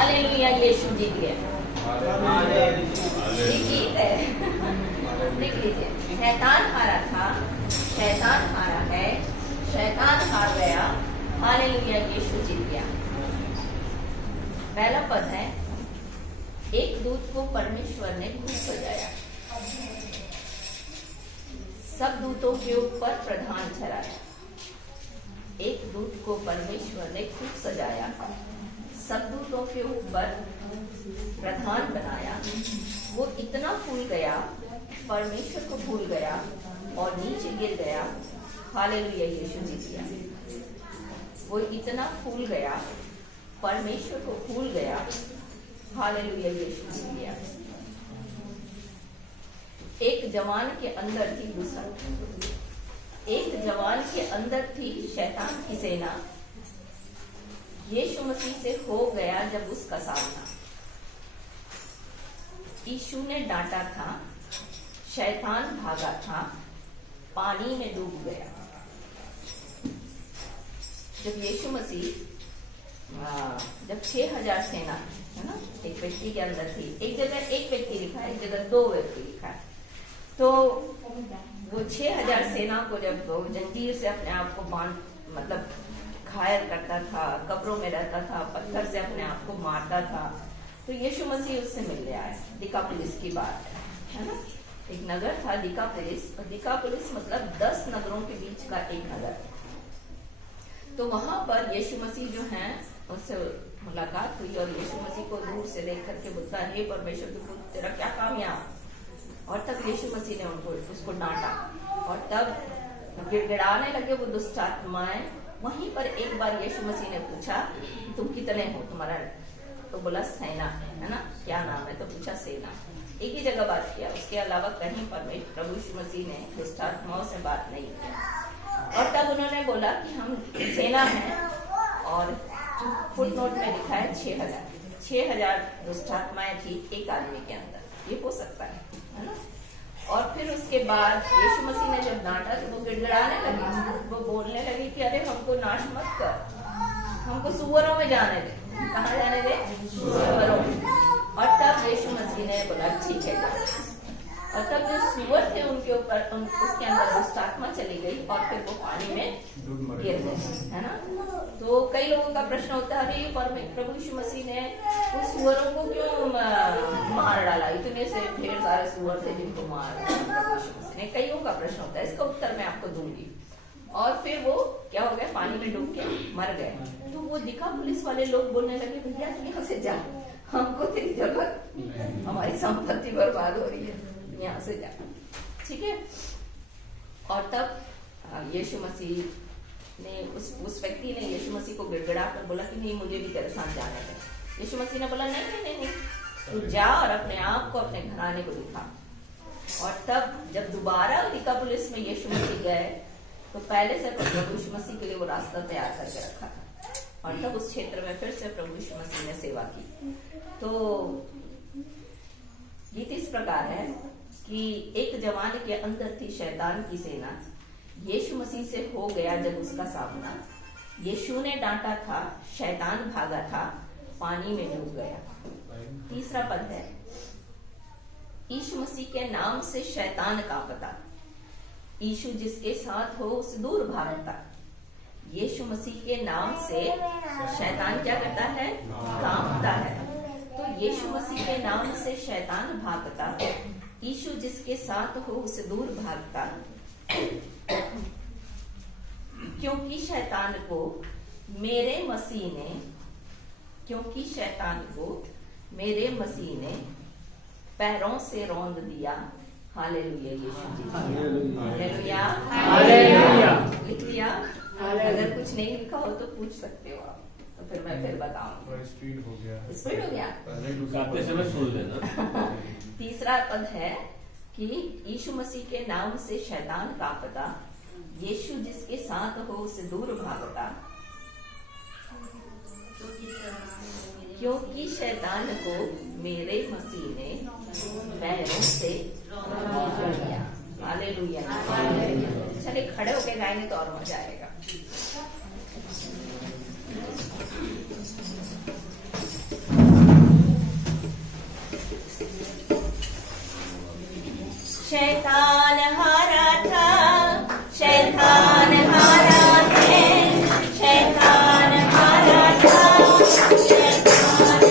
Hallelujah, यीशु जीत गया। ये गीत है, लिख लीजिए। शैतान हारा था, शैतान हारा है, शैतान हार गया, हालेलुया, यीशु जीत गया। पहला पद है, एक दूत को परमेश्वर ने खूब सजाया, सब दूतों के ऊपर प्रधान ठहराया। एक दूत को परमेश्वर ने खूब सजाया, सब दूतों के ऊपर प्रधान बनाया। वो इतना फूल गया, परमेश्वर को भूल गया और नीचे गिर गया, हालेलुया, यीशु जीत गया। वो इतना फूल गया, परमेश्वर को भूल गया, हालेलुया, यीशु जीत गया। एक जवान के अंदर थी गुस्सा, एक जवान के अंदर थी शैतान की सेना। यीशु मसीह से हो गया जब उसका सामना। यीशु ने डांटा था, शैतान भागा था, पानी में डूब गया। जब यीशु मसीह जब 6000 सेना है ना एक व्यक्ति के अंदर थी, एक जगह एक व्यक्ति लिखा है, एक जगह 2 व्यक्ति लिखा है। तो वो 6000 सेना को जब जंजीर से अपने आप को बांध मतलब घायल करता था, कब्रों में रहता था, पत्थर से अपने आप को मारता था, तो यीशु मसीह उससे मिलने आए। दिकापुलिस की बात है ना, एक नगर था दिकापुलिस, और दिकापुलिस मतलब 10 नगरों के बीच का एक नगर। तो वहां पर यीशु मसीह जो है उससे मुलाकात हुई, और यीशु मसीह को दूर से देख करके बोलता है, हे परमेश्वर के पुत्र, तेरा क्या काम यहाँ। और तब यीशु मसीह ने उसको डांटा, और तब गिड़गिड़ाने लगे वो दुष्ट आत्माएं। वहीं पर एक बार यीशु मसीह ने पूछा, तुम कितने हो, तुम्हारा, तो बोला सेना, है ना, क्या नाम है, तो पूछा सेना। एक ही जगह बात किया, उसके अलावा कहीं पर प्रभु यीशु मसीह ने दुष्ट आत्माओं से बात नहीं की। और तब उन्होंने बोला कि हम सेना है, और फुटनोट में लिखा है 6000 दुष्ट आत्माएं थी एक आदमी के अंदर। ये हो सकता है ना। और फिर उसके बाद यीशु मसीह ने जब डांटा तो वो गिड़गिड़ाने लगी, वो बोलने लगी कि अरे हमको नाश मत कर, हमको सुअरों में जाने दे। कहाँ जाने दे? सुअरों में। और तब यीशु मसीह ने बोला ठीक है। और तब जो सुअर थे उनके ऊपर उसके अंदर दुष्ट आत्मा चली गई, और फिर वो पानी में गिर गए, है ना। तो कई लोगों का प्रश्न होता है, अरे प्रभु यीशु मसीह ने उस सुअरों को क्यों मार डाला, इतने से ढेर सारे सुअर थे जिनको मार प्रभु यीशु मसीह ने। कईयों का प्रश्न होता है, इसका उत्तर मैं आपको दूंगी। और फिर वो क्या हो गया, पानी में डूब के मर गए। तो वो दिकापुलिस वाले लोग बोलने लगे, भैया तू यहाँ से जा, हमको तेरी जगह, हमारी संपत्ति बर्बाद हो रही है, यहाँ से जा, ठीक है। और तब यीशु मसीह ने उस व्यक्ति ने यीशु मसीह को गिड़गिड़ा कर बोला कि नहीं, मुझे भी तेरे साथ जाने दे। यीशु मसीह ने बोला नहीं नहीं नहीं नहीं, तू जा और अपने आप को, अपने घराने को दिखा। और तब जब दोबारा दिकापुलिस में यीशु मसीह गए, तो पहले से प्रभु यीशु मसीह के लिए वो रास्ता तैयार करके रखा था, और तब उस क्षेत्र में फिर से प्रभु यीशु मसीह ने सेवा की। तो गीत इस प्रकार है कि एक जवान के अंदर थी शैतान की सेना, यीशु मसीह से हो गया जब उसका सामना। यीशु ने डांटा था, शैतान भागा था, पानी में डूब गया। तीसरा पद है, यीशु मसीह के नाम से शैतान कांपता, यीशु जिसके साथ हो उस दूर भागता। यीशु मसीह के नाम से शैतान क्या करता है? कांपता है। तो यीशु मसीह के नाम से शैतान भागता, यीशु जिसके साथ हो उसे दूर भागता। क्योंकि शैतान को मेरे मसीह ने पैरों से रौंद दिया, हालेलुया, यीशु जी, हालेलुया, हालेलुया। लिख लिया? अगर कुछ नहीं लिखा हो तो पूछ सकते हो आप, तो फिर मैं फिर बताऊंगी। स्पीड हो गया गाते समय सुन लेना। तीसरा पद है कि यीशु मसीह के नाम से शैतान कांपता, यीशु जिसके साथ हो उसे दूर भागता। क्योंकि शैतान को मेरे मसीह ने पैरों से रोक लिया, हालेलुया। चलिए खड़े होके गाएंगे तो और मजा आएगा। शैतान हारा था, शैतान हारा है, शैतान हारा था, शैतान हार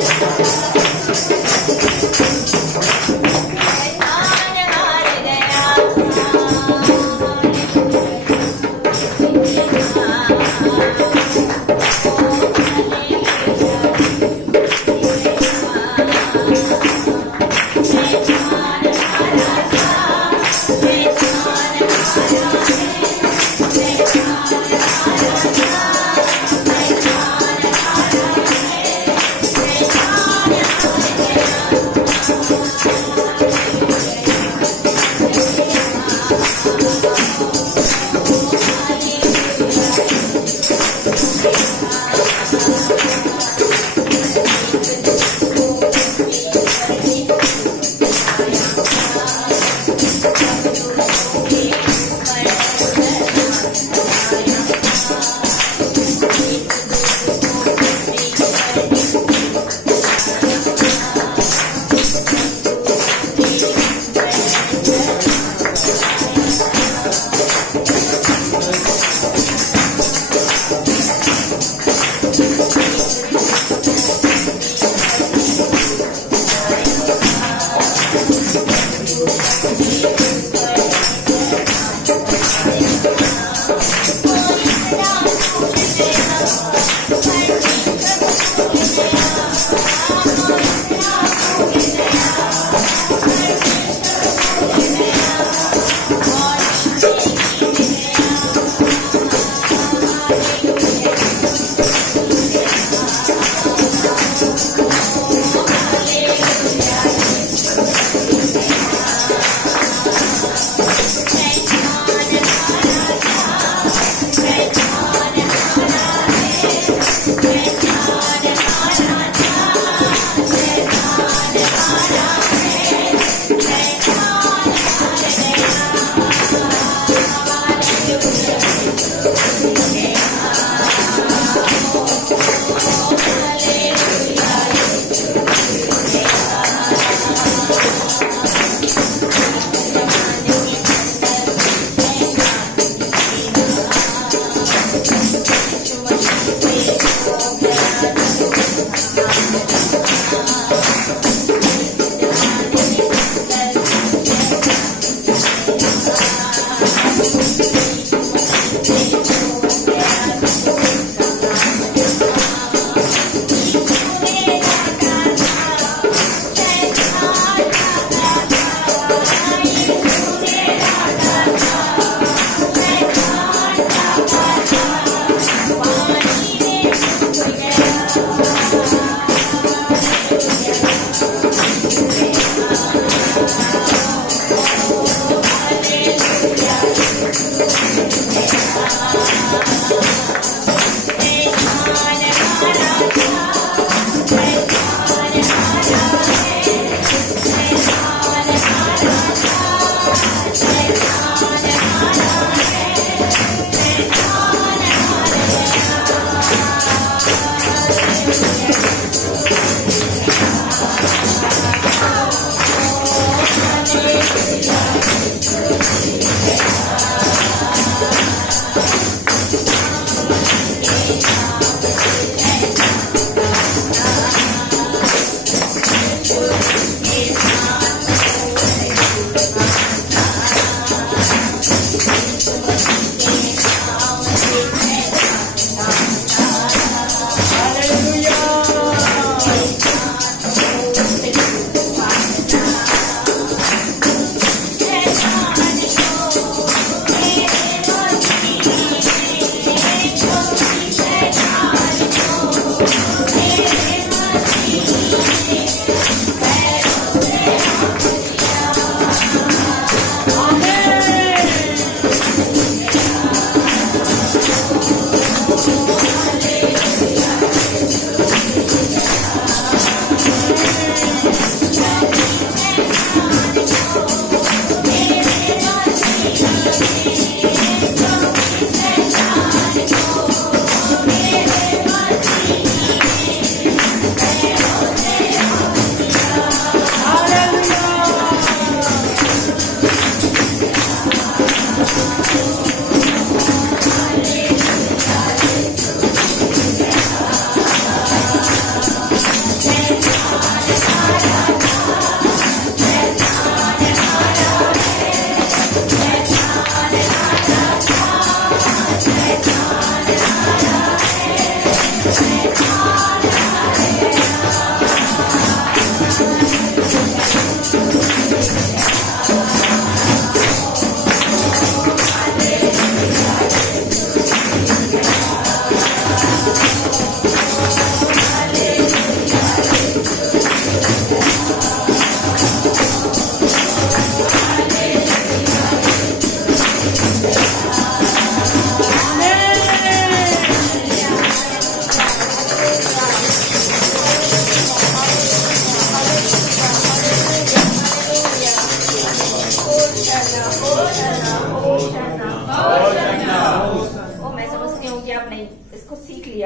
गया।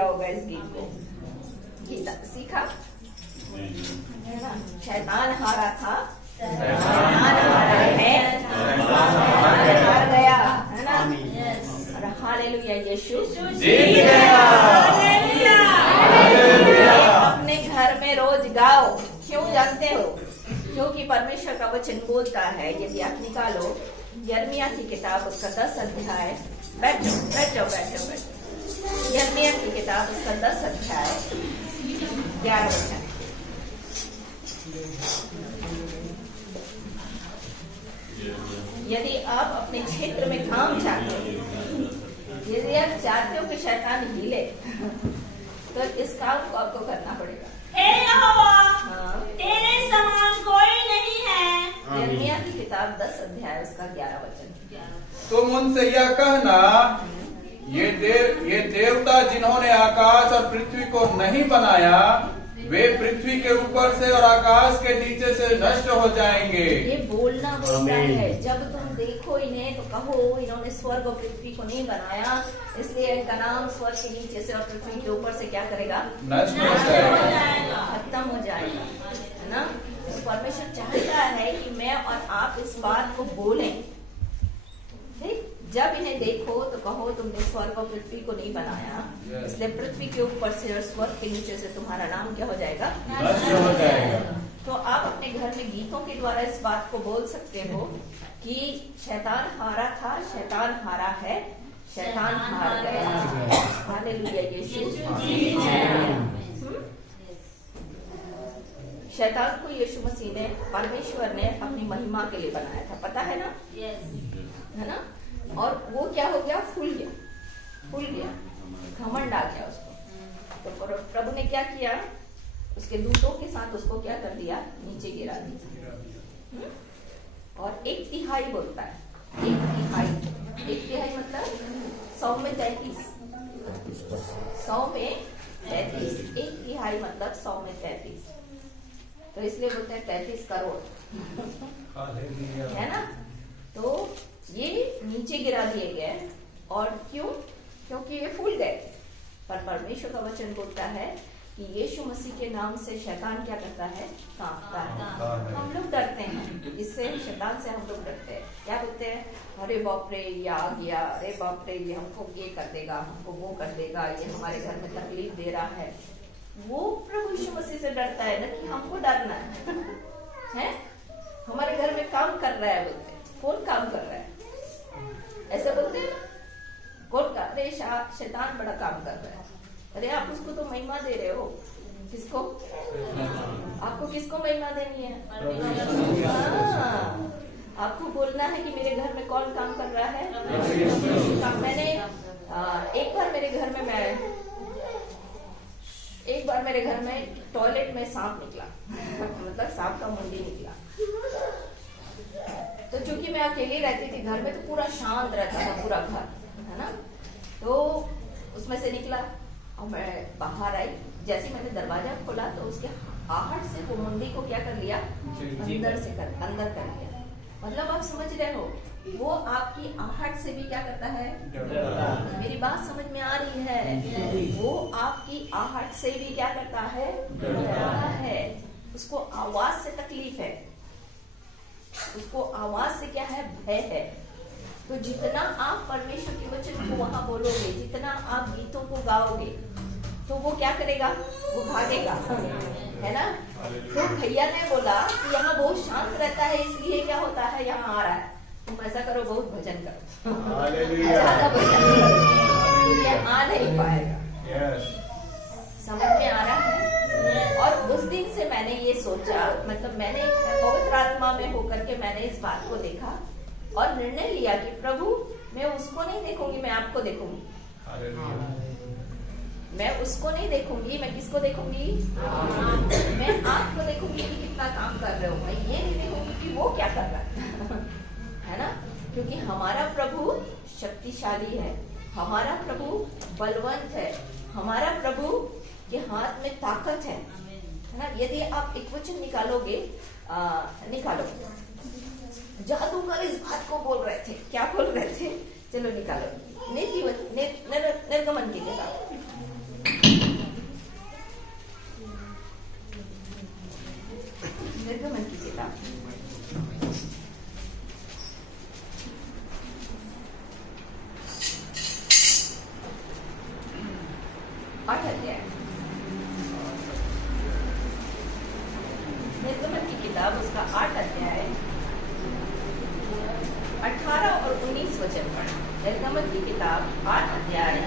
लिया होगा इस गीत को, गीता सीखा है ना। शैतान हारा था, शैतान हारा है, शैतान हार गया, है ना। और हालेलुया, यीशु जीत गया। अपने घर में रोज गाओ। क्यों जानते हो? क्योंकि परमेश्वर का वचन बोलता है, यदि आप निकालो यिर्मयाह की किताब उसका 10 अध्याय, बैठो बैठो बैठो बैठो, यिर्मयाह की किताब उसका 10 अध्याय 11 वचन। यदि आप अपने क्षेत्र में काम चाहते हो, यदि आप चाहते हो कि शैतान हिले, तो इस काम को आपको करना पड़ेगा। हे यहोवा, तेरे समान कोई नहीं है। यिर्मयाह की किताब 10 अध्याय उसका 11 वचन। तुम उनसे यह कहना, ये देवता जिन्होंने आकाश और पृथ्वी को नहीं बनाया, वे पृथ्वी के ऊपर से और आकाश के नीचे से नष्ट हो जाएंगे। ये बोलना बोलता है, जब तुम देखो इन्हें तो कहो इन्होंने स्वर्ग और पृथ्वी को नहीं बनाया, इसलिए इनका नाम स्वर्ग के नीचे से और पृथ्वी के ऊपर से क्या करेगा? नष्ट हो जाएगा, खत्म हो जाएगा, है ना। तो परमेश्वर चाहता है कि मैं और आप इस बात को बोलें। ठीक, जब इन्हें देखो तो कहो तुमने स्वर्ग और पृथ्वी को नहीं बनाया, इसलिए पृथ्वी के ऊपर से और स्वर्ग के नीचे से तुम्हारा नाम क्या हो जाएगा? नष्ट हो जाएगा। तो आप अपने घर में गीतों के द्वारा इस बात को बोल सकते हो कि शैतान हारा था, शैतान हारा है, शैतान हार गया। हालेलुया, यीशु। शैतान को यीशु मसीह ने, परमेश्वर ने अपनी महिमा के लिए बनाया था, पता है ना? है ना। और वो क्या हो गया? फूल गया, घमंड आ गया उसको। तो प्रभु ने क्या किया? उसके दूतों के साथ उसको क्या कर दिया? नीचे गिरा दिया। और 1/3 बोलता है, 1/3 मतलब 100 में 33, 100 में 33, 1/3 मतलब 100 में 33, तो इसलिए बोलते हैं 33 करोड़, है ना। तो ये नीचे गिरा दिए गए। और क्यों? क्योंकि ये फूल गए। पर परमेश्वर का वचन बोलता है कि यीशु मसीह के नाम से शैतान क्या करता है? कांपता है। हम लोग डरते हैं, इससे शैतान से हम लोग डरते हैं। क्या बोलते हैं? अरे बाप रे, ये आ गया, अरे बाप रे, ये हमको ये कर देगा, हमको वो कर देगा, ये हमारे घर में तकलीफ दे रहा है। वो प्रभु यीशु मसीह से डरता है ना कि हमको डरना है। हमारे घर में काम कर रहा है, बोलते हैं। कौन काम कर रहा है? ऐसे बोलते हैं ना, कौन कर? अरे शैतान बड़ा काम कर रहा है। अरे आप उसको तो महिमा दे रहे हो। किसको? आपको किसको महिमा देनी है? आपको बोलना है कि मेरे घर में कौन काम कर रहा है? मैंने एक बार मेरे घर में टॉयलेट में सांप निकला, मतलब सांप का मुंडी निकला। तो चूंकि मैं अकेली रहती थी घर में, तो पूरा शांत रहता था पूरा घर, है ना। तो उसमें से निकला और मैं बाहर आई। जैसे मैंने दरवाजा खोला तो उसके आहट से वो मुंडी को क्या कर लिया? अंदर कर लिया। मतलब आप समझ रहे हो, वो आपकी आहट से भी क्या करता है? मेरी बात समझ में आ रही है? वो आपकी आहट से भी क्या करता है? डरता है। उसको आवाज से तकलीफ है, उसको आवाज से क्या है? भय है। तो जितना आप परमेश्वर के वचन को वहां बोलोगे, जितना आप गीतों को गाओगे, तो वो क्या करेगा? वो भागेगा, है ना। तो भैया ने बोला कि यहाँ बहुत शांत रहता है, इसलिए क्या होता है, यहाँ आ रहा है। तुम ऐसा करो, बहुत भजन करो, ज्यादा भजन करो, ये आ नहीं पाएगा। समझ में आ रहा है? और उस दिन से मैंने ये सोचा, मतलब मैंने पवित्र आत्मा में होकर के मैंने इस बात को देखा और निर्णय लिया कि प्रभु, मैं उसको नहीं देखूंगी, मैं आपको देखूंगी। मैं उसको नहीं देखूंगी, मैं किसको देखूंगी? मैं आपको देखूंगी कि कितना काम कर रहे हो। मैं ये नहीं देखूंगी कि वो क्या कर रहा है ना। क्योंकि हमारा प्रभु शक्तिशाली है, हमारा प्रभु बलवंत है, हमारा प्रभु के हाथ में ताकत है ना। यदि आप एक वचन निकालोगे, निकालो, जादूगर इस बात को बोल रहे थे, क्या बोल रहे थे? चलो निकालो, निर्गमन की किताब 19 वचन पढ़ा। निर्गमन की किताब 8 अध्याय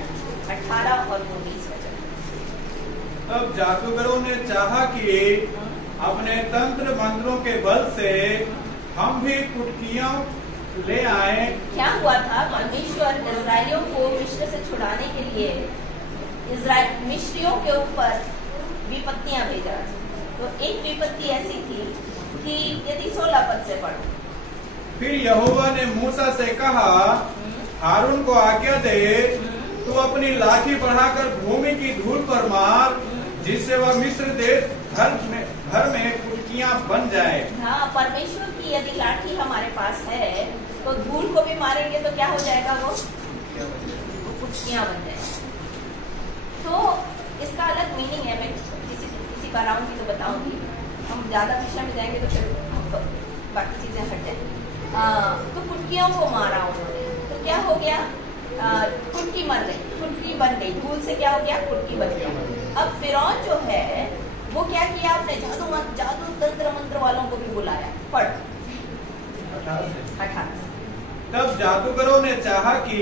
18 और 19 वचन। तब जादूगरों ने चाहा कि अपने तंत्र मंत्रों के बल से हम भी कुटकियां ले आए। क्या हुआ था? परमेश्वर इस्राएलियों को मिस्र से छुड़ाने के लिए मिस्रियों के ऊपर विपत्तियां भेजा। तो एक विपत्ति ऐसी थी कि यदि 16 पद से पढ़ो। फिर यहोवा ने मूसा से कहा, हारून को आज्ञा दे, तू अपनी लाठी बढ़ाकर भूमि की धूल पर मार, जिससे वह मिस्र देश भर में कुटकियां बन जाए। हाँ, परमेश्वर की यदि लाठी हमारे पास है तो धूल को भी मारेंगे तो क्या हो जाएगा? वो कुटकियां बन जाएगी। तो इसका अलग मीनिंग है। मैं किसी बार आऊंगी तो बताऊंगी। हम ज्यादा विषय में जाएंगे तो फिर बाकी चीजें हट जाएंगी। तो कुटकियों को मारा उन्होंने, तो क्या हो गया? कुटकी मर गई, कुटकी बन गई। धूल से क्या हो गया? कुटकी बन गया। अब फिरौन जो है वो क्या किया? अपने जादू तंत्र मंत्र वालों को भी बुलाया। पढ़ 18। तब जादूगरों ने चाहा कि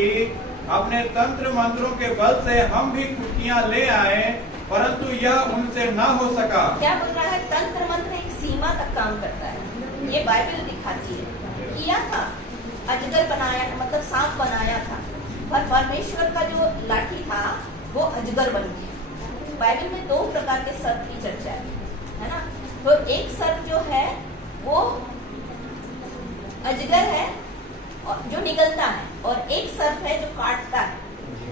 अपने तंत्र मंत्रों के बल से हम भी कुटकियां ले आए, परंतु यह उनसे न हो सका। क्या बोल रहा है? तंत्र मंत्र एक सीमा तक काम करता है, ये बाइबल दिखाती है। किया था, अजगर बनाया, मतलब सांप बनाया था, पर परमेश्वर का जो लाठी था वो अजगर बन गया। बाइबल में 2 प्रकार के सर्प की चर्चा है ना? तो एक सर्प जो है वो अजगर है और जो निकलता है, और एक सर्प है जो काटता है।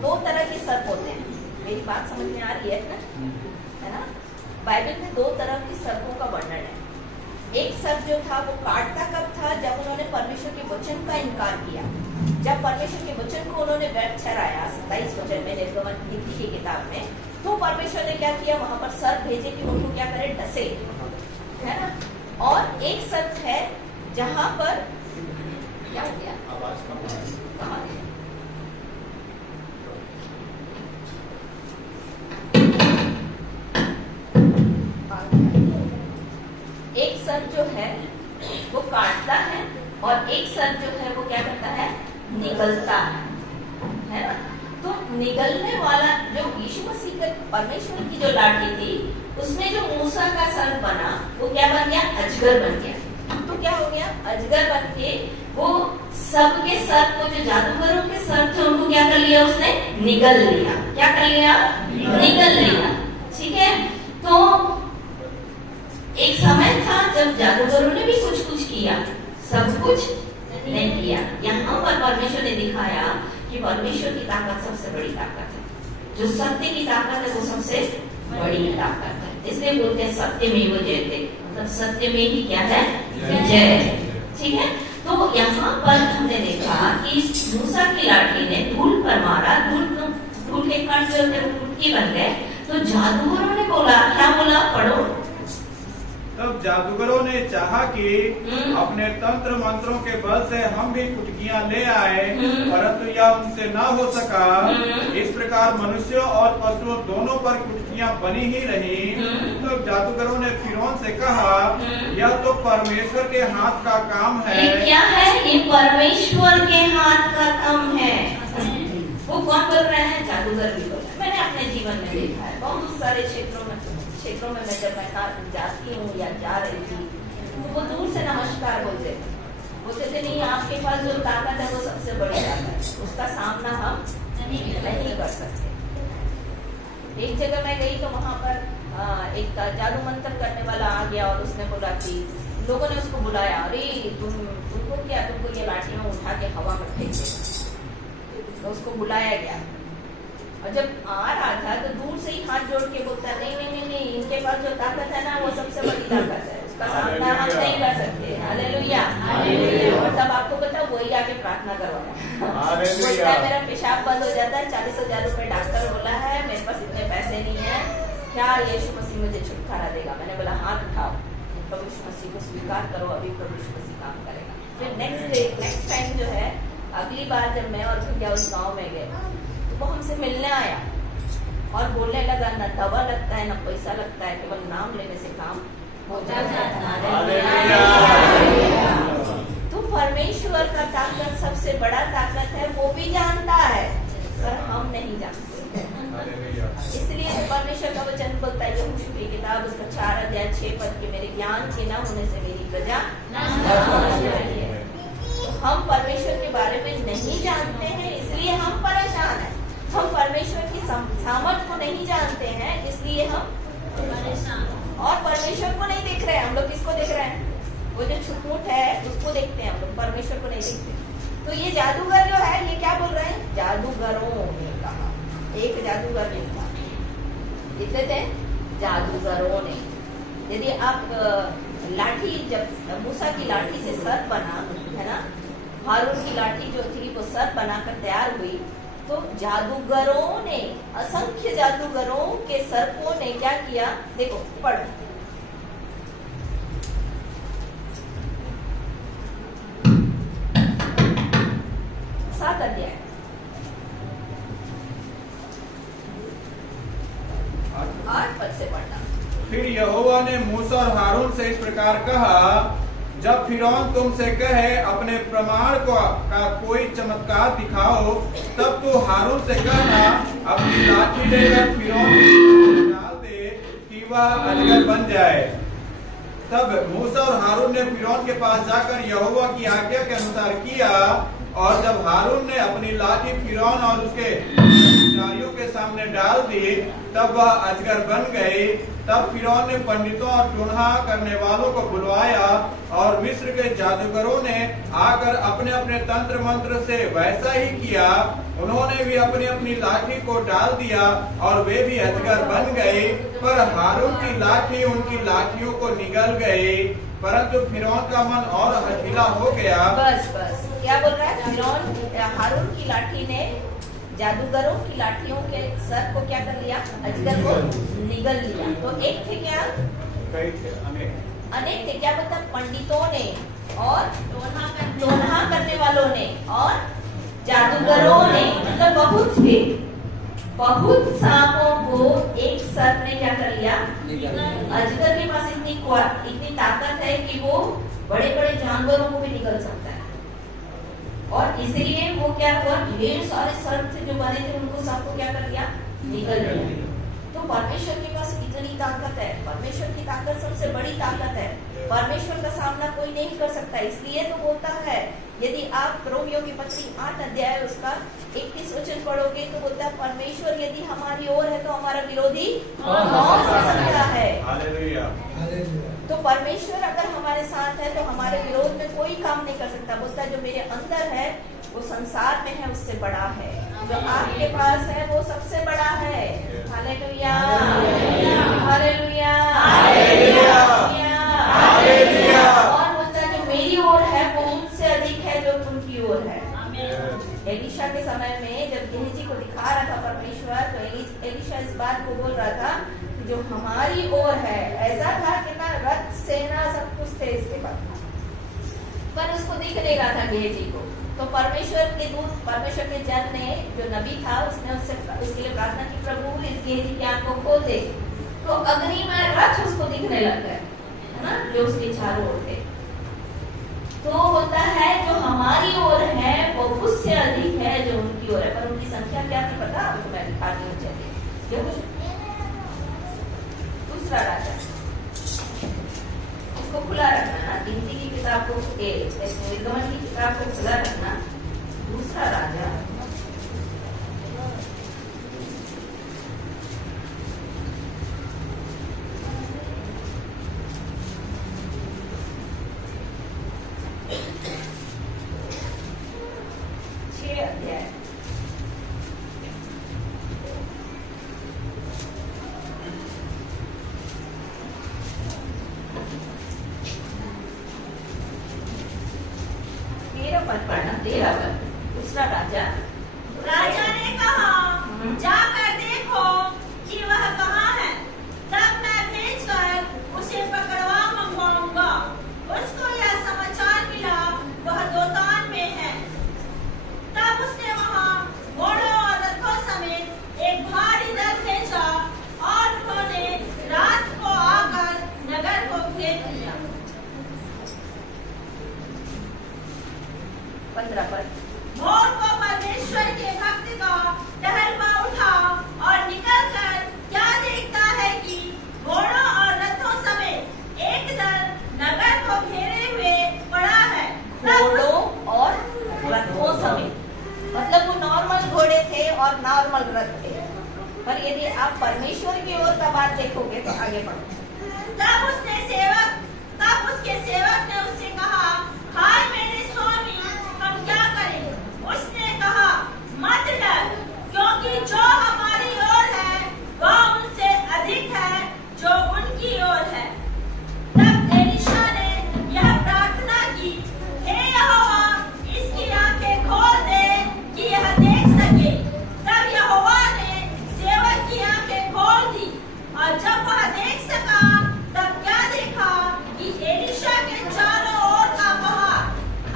2 तरह के सर्प होते हैं। मेरी बात समझ में आ रही है ना? बाइबल में 2 तरह के सर्पों का वर्णन है। एक सर्प जो था वो काटता कब था? जब उन्होंने परमेश्वर के वचन का इनकार किया। जब परमेश्वर के वचन को उन्होंने व्यर्थ ठहराया, 27 वचन में निर्गमन की किताब में, तो परमेश्वर ने क्या किया? वहां पर सर्प भेजे कि उनको क्या करे? डसे, है ना? और एक सर्प है जहां पर क्या हो गया? एक सर्प जो है वो काटता है और एक सर्प जो है वो क्या करता है? निगलता है ना? तो निगलने वाला जो यीशु मसीह का परमेश्वर की जो लाठी थी, उसमें जो मूसा का सर्प बना वो क्या बन गया? अजगर बन गया। तो क्या हो गया? अजगर बन के वो सबके सर्प को, जो जादूगरों के सर्प थे, उनको क्या कर लिया? उसने निगल लिया। क्या कर लिया? निगल लिया। ठीक है। तो एक समय था जब जादूगरों ने भी कुछ किया, सब कुछ नहीं किया। यहाँ पर परमेश्वर ने दिखाया कि परमेश्वर की ताकत सबसे बड़ी ताकत है। जो सत्य की ताकत है वो सबसे बड़ी ताकत है। इसलिए बोलते हैं सत्य में वो जयते, मतलब सत्य में ही क्या है? जय। ठीक है। तो यहाँ पर हमने देखा कि मूसा की लाठी ने धूल पर मारा, धूल के कण जो थे वो कुटकी बन गए। तो जादूगरों ने बोला, क्या बोला? पढ़ो। तब जादूगरों ने चाहा कि अपने तंत्र मंत्रों के बल से हम भी कुटकियां ले आए, परंतु यह उनसे न हो सका। इस प्रकार मनुष्यों और पशुओं दोनों पर कुटकियां बनी ही रही। तब जादूगरों ने फिरौन से कहा, यह तो परमेश्वर के हाथ का काम है। ये क्या है? ये परमेश्वर के हाथ का काम है। वो कौन बोल रहे हैं? जादूगर भी बोल रहे हैं। मैंने अपने जीवन में देखा है बहुत सारे क्षेत्रों में मैं जब मैं जाती हूँ या जा रही थी तो वो दूर से नमस्कार बोलते थे, नहीं आपके पास जो ताकत है वो सबसे बड़ी ताकत है, उसका सामना हम नहीं कर सकते। एक जगह मैं गई तो वहां पर एक जादू मंत्र करने वाला आ गया और उसने बोला कि लोगों ने उसको बुलाया, अरे तुमको क्या, तुमको ये लाठी में उठा के हवा में फेंक दे। तो उसको बुलाया गया और जब आ रहा था तो दूर से ही हाथ जोड़ के बोलता, नहीं, इनके पास जो ताकत है ना वो सबसे बड़ी ताकत है, उसका सामना हम नहीं कर सकते। हालेलुया। और तब आपको पता वही आके प्रार्थना करवाया। बोलता है मेरा पेशाब बंद हो जाता है, 40,000 रुपए डॉक्टर बोला है, मेरे पास इतने पैसे नहीं है, क्या यीशु मसीह मुझे छुटकारा देगा? मैंने बोला हाथ उठाओ, प्रभु यीशु मसीह को स्वीकार करो, अभी प्रभु यीशु मसीह काम करेगा। फिर नेक्स्ट टाइम जो है, अगली बार जब मैं और क्या उस गाँव में गए तो वो हमसे मिलने आया और बोलने लगा, ना दवा लगता है ना पैसा लगता है, केवल नाम लेने से काम हो जाता है। तो परमेश्वर का ताकत सबसे बड़ा ताकत है, वो भी जानता है, पर हम नहीं जानते। इसलिए तो परमेश्वर का वचन बोलता है, यहोशू की किताब उसका 4 अध्याय 6 पद के मेरे ज्ञान के न होने से मेरी प्रजा तो हम परमेश्वर के बारे में नहीं जानते हैं, इसलिए हम परेशान हैं। हम परमेश्वर की सामर्थ को नहीं जानते हैं, इसलिए हम परेशान, और परमेश्वर को नहीं देख रहे हैं। हम लोग किसको देख रहे हैं? वो जो छुटमुट है उसको देखते हैं हम लोग, परमेश्वर को नहीं देखते। तो ये जादूगर जो है ये क्या बोल रहे हैं? जादूगरों ने कहा, एक जादूगर ने कहा, कितने थे? जादूगरों ने। यदि आप लाठी, जब मूसा की लाठी से सर बना है ना, हारून की लाठी जो थी वो सर बनाकर तैयार हुई, तो जादूगरों ने, असंख्य जादूगरों के सर्पों ने क्या किया? देखो पढ़ो, 7 अध्याय 8 पद से पढ़ना। फिर यहोवा ने मूसा और हारून से इस प्रकार कहा, जब फिरौन तुमसे कहे अपने प्रमाण का कोई चमत्कार दिखाओ, तब तू हारून से कहना अपनी लाठी लेकर फिरौन को डाल दे कि वह अजगर बन जाए। तब मूसा और हारून ने फिरौन के पास जाकर यहोवा की आज्ञा के अनुसार किया, और जब हारून ने अपनी लाठी फिरौन और उसके कर्मचारियों के सामने डाल दी, तब वह अजगर बन गई। तब फिरौन ने पंडितों और टोनहा करने वालों को बुलवाया, और मिस्र के जादूगरों ने आकर अपने अपने तंत्र मंत्र से वैसा ही किया। उन्होंने भी अपनी अपनी लाठी को डाल दिया, और वे भी अजगर बन गए। पर हारून की लाठी उनकी लाठियों को निगल गई, परंतु फिरौन का मन और हठीला हो गया। बस क्या बोल रहा है? फिरौन, हारून की लाठी ने जादूगरों की लाठियों के सर को क्या कर लिया? अजगर को निगल लिया। तो एक थे क्या? कई थे, अनेक थे। क्या मतलब? पंडितों ने और टोनहा करने वालों ने और जादूगरों ने, मतलब बहुत थे। बहुत सांपों को एक सर्प ने क्या कर लिया? अजगर के पास इतनी ताकत है कि वो बड़े बड़े जानवरों को भी निगल सकता है, और इसलिए वो क्या हुआ? ढेर सारे सर्प थे जो बने थे, उनको सबको क्या कर लिया? निगल लिया। तो परमेश्वर के पास इतनी ताकत है, परमेश्वर की ताकत सबसे बड़ी ताकत है, परमेश्वर का सामना कोई नहीं कर सकता। इसलिए तो बोलता है, यदि आप रोमियो की पत्री 8 अध्याय उसका 21 वचन पढ़ोगे तो बोलता है, परमेश्वर यदि हमारी ओर है तो हमारा विरोधी कौन हो सकता है? हालेलुया। तो परमेश्वर अगर हमारे साथ है तो हमारे विरोध में कोई काम नहीं कर सकता। बोलता है जो मेरे अंदर है वो संसार में है उससे बड़ा है, जो आपके पास है वो सबसे बड़ा है। हालेलुया, हालेलुया, हालेलुया। और बोलता है जो मेरी ओर है वो मुझसे अधिक है जो उनकी ओर है। एलिशा के समय में जब गेहजी को दिखा रहा था परमेश्वर, तो एलिशा इस बात को बोल रहा था कि जो हमारी ओर है, ऐसा था कि ना रथ सेना सब कुछ थे इसके पास, पर उसको दिख नहीं रहा था गेहजी को। तो परमेश्वर के दूत, परमेश्वर के जन ने, जो नबी था, उसने उसके लिए प्रार्थना की, प्रभु इस गेहजी की आंख को खोल दे। तो अग्नि में रथ उसको दिखने लग गए, है ना, जो उसके चारों ओर थे। तो होता है जो हमारी ओर है वो उससे अधिक है जो उनकी ओर है। पर उनकी संख्या क्या थी पता? तो मैं दिखाती हूँ, चलिए। दूसरा राजा, इसको खुला रखना ना, गिनती की किताब को, निर्गमन की किताब को खुला रखना। दूसरा राजा 6 अध्याय। दूसरा राजा, राजा ने कहा, जाकर देखो कि वह कहाँ है, तब मैं भेजकर उसे पकड़वा मंगवाऊंगा। उसको यह समाचार मिला वह दोतान में है। तब उसने वहाँ और नॉर्मल रथ थे। पर यदि आप परमेश्वर की ओर का बात देखोगे तो आगे बढ़ो। तब उसके सेवक ने उससे कहा, हाय मेरे स्वामी, हम क्या करें? उसने कहा, मत डर, क्योंकि जो हमारी ओर है वह उनसे अधिक है जो उनकी ओर है। तब एलीशा ने यह प्रार्थना की, हे यहोवा, इसकी आंखें खोल दे कि यह देख सके। तब यहोवा ने सेवक की आंखें खोल दी, और जब वह देख सका तब क्या देखा कि एलीशा के चारों ओर का पहाड़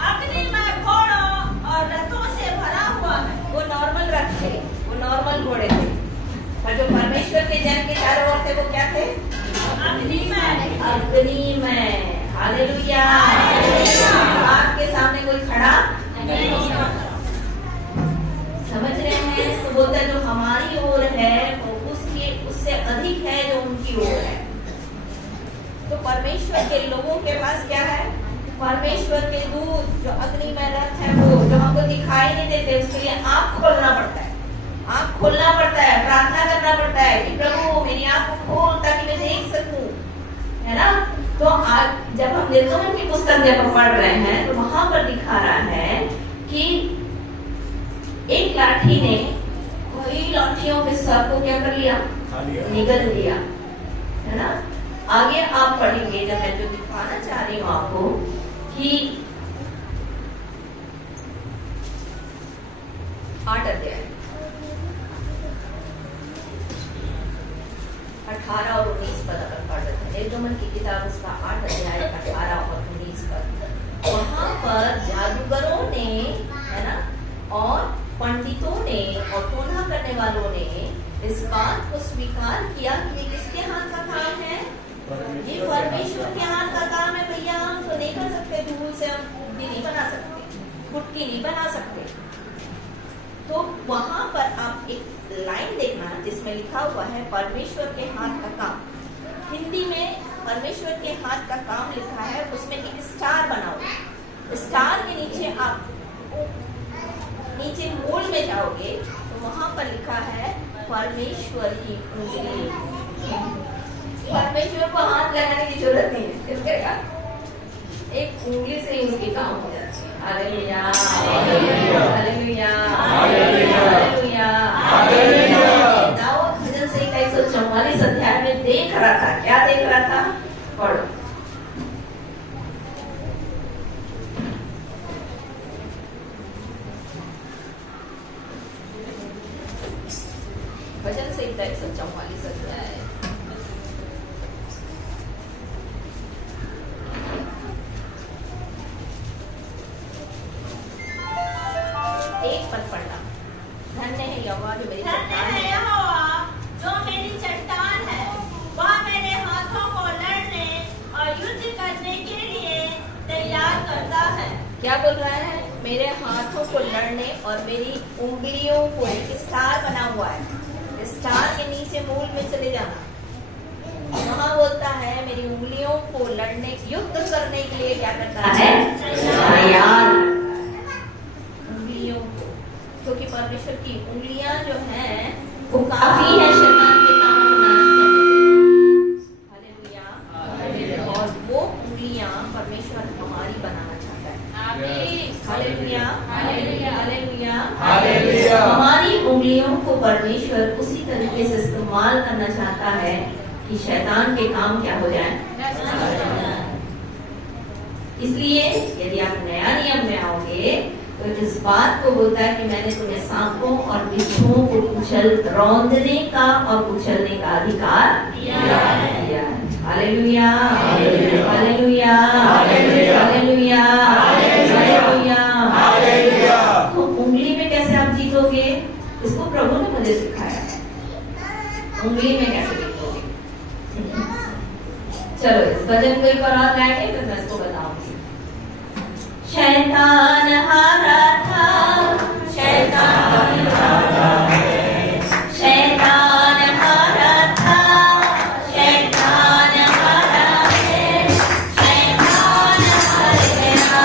अग्निमय घोड़ों और रथों से भरा हुआ है। वो नॉर्मल रथ थे, वो नॉर्मल घोड़े थे, और जो परमेश्वर के जन के चारों ओर थे वो क्या थे? अग्निमय। अग्निमय। हालेलुया। आपके सामने कोई खड़ा नहीं होगा। समझ रहे हैं? तो बोलता है जो हमारी ओर है वो उससे अधिक है जो उनकी ओर है। तो परमेश्वर के लोगों के पास क्या है? परमेश्वर के दूत जो अग्निमय रथ है, वो जो हमको दिखाई नहीं देते, उसके लिए आँख खोलना पड़ता है, आँख खोलना पड़ता है, प्रार्थना करना पड़ता है कि प्रभु मेरी आँख खोल ताकि मैं देख सकूं, है ना? तो आज जब हम निर्गमन की पुस्तक जब हम पढ़ रहे हैं तो वहां पर दिखा रहा है कि एक लाठी ने कई लाठियों के सर को क्या कर लिया? निगल लिया, है ना? आगे आप पढ़ेंगे, जब मैं जो दिखाना चाह रही हूँ आपको कि 8 अध्याय 18 और 19 पद अगर पढ़ रहे हैं, निर्गमन की किताब उसका 8 अध्याय 18 और 19 पद। वहां पर जादूगरों ने, है ना, और पंडितों ने और टोना करने वालों ने इस बात को स्वीकार किया कि ये किसके हाथ का काम है? ये परमेश्वर के हाथ का काम है। भैया हम तो नहीं कर सकते, धूल से हम कुट्टी नहीं बना सकते, कुट्टी नहीं बना सकते। तो वहां पर आप एक लाइन देखना जिसमें लिखा हुआ है परमेश्वर के हाथ का काम। हिंदी में परमेश्वर के हाथ का काम लिखा है, उसमें एक स्टार बना हुआ है। स्टार के नीचे आप नीचे मूल में जाओगे तो वहां पर लिखा है परमेश्वर की उंगली। परमेश्वर को हाथ लगाने की जरूरत नहीं है, करेगा एक उंगली से ही उसकी काम हो जाती है। हालेलुया, हालेलुया, हालेलुया, हालेलुया। दाऊद भजन संहिता 144 अध्याय में देख रहा था, क्या देख रहा था? पढ़ो। भजन संहिता 144 अध्याय 1 पद पढ़ना। धन्य है यहोवा जो मेरी चट्टान धन्य है है। यहोवा जो मेरी चट्टान है, वह मेरे हाथों को लड़ने और युद्ध करने के लिए तैयार करता है। क्या बोल रहा है? मेरे हाथों को लड़ने और मेरी उंगलियों को, एक स्टार बना हुआ है, स्टार के नीचे मूल में चले जाना, वहां बोलता है मेरी उंगलियों को लड़ने, युद्ध करने के लिए क्या करता है? तैयार उंगलियों को, क्योंकि परमेश्वर की उंगलियां जो हैं वो काफी है शैतान के कामों को नाश करने के लिए। हालेलुया। और वो उंगलियां परमेश्वर हमारी बनाना चाहता है। हालेलुया, हालेलुया, हालेलुया, हालेलुया। हमारी उंगलियों को परमेश्वर उसी तरीके से इस्तेमाल करना चाहता है कि शैतान के काम क्या हो जाए? इसलिए यदि आप नया नियम में आओगे तो इस बात को बोलता है कि मैंने तुम्हें सांपों और बिच्छुओं को रौंदने का और कुचलने का अधिकार दिया है। हालेलुया, हालेलुया, हालेलुया, हालेलुया। तो उंगली में कैसे आप जीतोगे? इसको प्रभु ने मुझे सिखाया है। उंगली में कैसे जीतोगे? चलो इस भजन को एक बार और गाएंगे, फिर मैं इसको बताऊंगी। शैतान हारा था, शैतान हारा है, शैतान हारा था, शैतान हारा है, शैतान हार गया।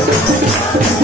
है।